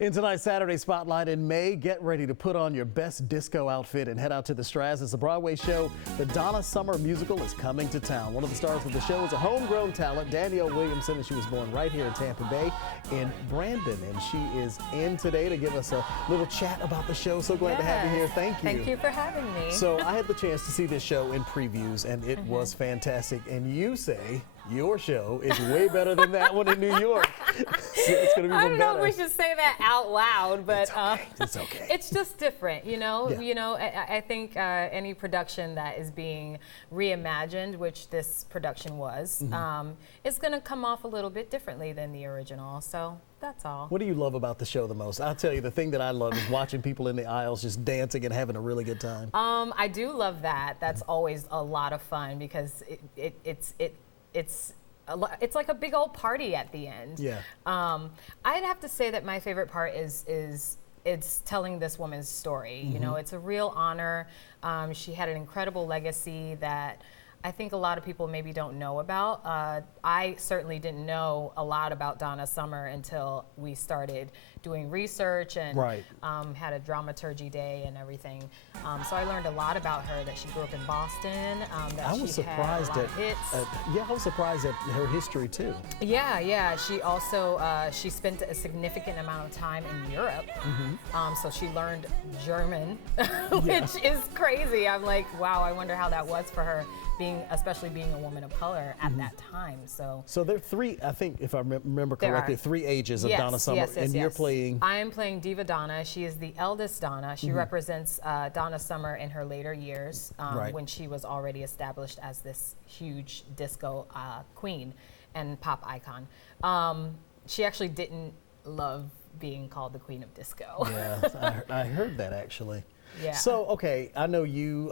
In tonight's Saturday Spotlight in May, get ready to put on your best disco outfit and head out to the Straz as the Broadway show, the Donna Summer Musical, is coming to town. One of the stars of the show is a homegrown talent, Danielle Williams, and she was born right here in Tampa Bay in Brandon. And she is in today to give us a little chat about the show. So glad to have you here. Thank you. Thank you for having me. So I had the chance to see this show in previews, and it was fantastic. And you say your show is way better than that one in New York. So it's going to be I don't know better. if we should say that out loud, but it's okay. It's just different, you know. Yeah. You know, I think any production that is being reimagined, which this production was, is going to come off a little bit differently than the original. So that's all. What do you love about the show the most? I'll tell you, the thing that I love is watching people in the aisles just dancing and having a really good time. I do love that. That's always a lot of fun because it's like a big old party at the end. Yeah. I'd have to say that my favorite part is it's telling this woman's story. You know, it's a real honor. She had an incredible legacy that I think a lot of people maybe don't know about. I certainly didn't know a lot about Donna Summer until we started doing research and had a dramaturgy day and everything. So I learned a lot about her, that she grew up in Boston, that I was she had a lot of hits. Yeah, I was surprised at her history too. Yeah. She also, she spent a significant amount of time in Europe. So she learned German, which is crazy. I'm like, wow, I wonder how that was for her, especially being a woman of color at that time. So there are three, I think, if I remember correctly, three ages of Donna Summer, and you're playing. I am playing Diva Donna. She is the eldest Donna. She represents Donna Summer in her later years, when she was already established as this huge disco queen and pop icon. She actually didn't love being called the Queen of Disco. Yeah, I heard that actually. Yeah. So, okay, I know you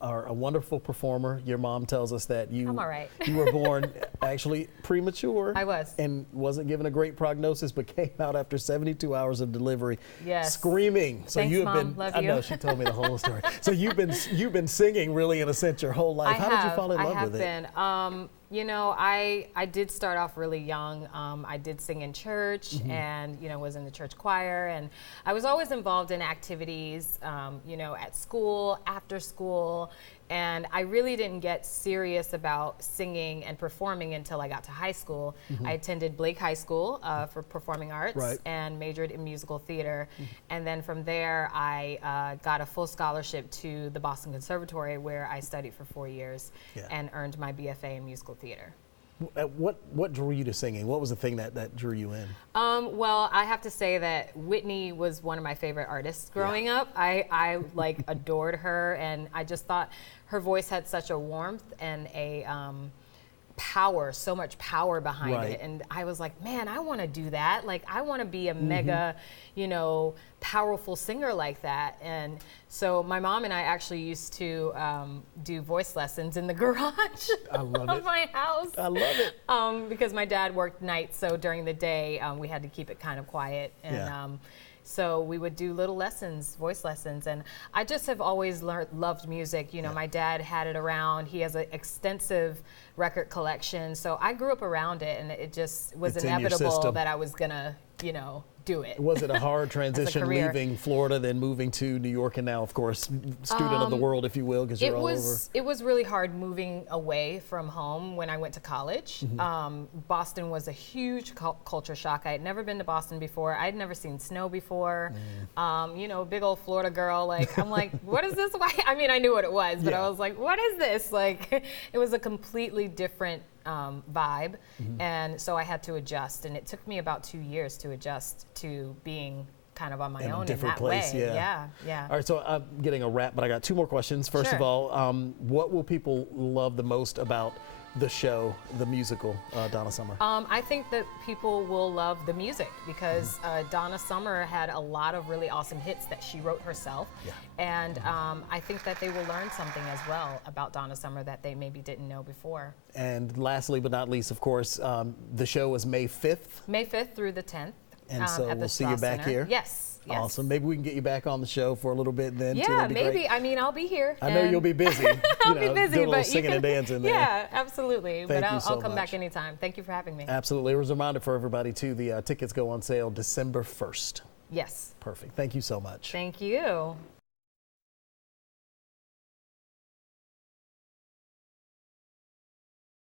are a wonderful performer. Your mom tells us that you, I'm all right. You were born actually premature. I was. And wasn't given a great prognosis, but came out after 72 hours of delivery, screaming. So Thanks, you have Mom. been, Love I you. know, she told me the whole story. So you've been singing really in a sense your whole life. How did you fall in love with it? I have been. You know, I did start off really young. I did sing in church and, you know, was in the church choir. And I was always involved in activities, you know, at school, after school. And I really didn't get serious about singing and performing until I got to high school. I attended Blake High School for performing arts and majored in musical theater. And then from there, I got a full scholarship to the Boston Conservatory, where I studied for 4 years and earned my BFA in musical theater. What drew you to singing? What was the thing that drew you in? Well, I have to say that Whitney was one of my favorite artists growing up. I like adored her, and I just thought her voice had such a warmth and a power, so much power behind it. And I was like, man, I want to do that. Like, I want to be a mega, you know, powerful singer like that. And so my mom and I actually used to do voice lessons in the garage of my house. I love it. Because my dad worked nights, so during the day we had to keep it kind of quiet. And so we would do little lessons, voice lessons, and I just have always loved music. You know, my dad had it around. He has an extensive record collection, so I grew up around it, and it just was inevitable that I was gonna, you know, do it. Was it a hard transition leaving Florida, then moving to New York, and now, of course, student of the world, if you will, because you're all over? It was really hard moving away from home when I went to college. Boston was a huge culture shock. I had never been to Boston before. I had never seen snow before. You know, big old Florida girl. Like, I'm like, what is this? I mean, I knew what it was, but I was like, what is this? Like, it was a completely different vibe, and so I had to adjust, and it took me about 2 years to adjust to being kind of on my own in that way. Yeah. All right, so I'm getting a wrap, but I got two more questions. First of all, what will people love the most about the show, the musical, Donna Summer? I think that people will love the music because Donna Summer had a lot of really awesome hits that she wrote herself. And I think that they will learn something as well about Donna Summer that they maybe didn't know before. And lastly but not least, of course, the show is May 5th. May 5th through the 10th. And so we'll see you back here. Yes. Awesome. Maybe we can get you back on the show for a little bit then. Yeah, maybe. Great. I mean, I'll be here. I know you'll be busy. I'll be busy, doing a little singing and dancing there. Yeah, absolutely. Thank but you so I'll come much. back anytime. Thank you for having me. Absolutely. It was a reminder for everybody too. The tickets go on sale December 1st. Yes. Perfect. Thank you so much. Thank you.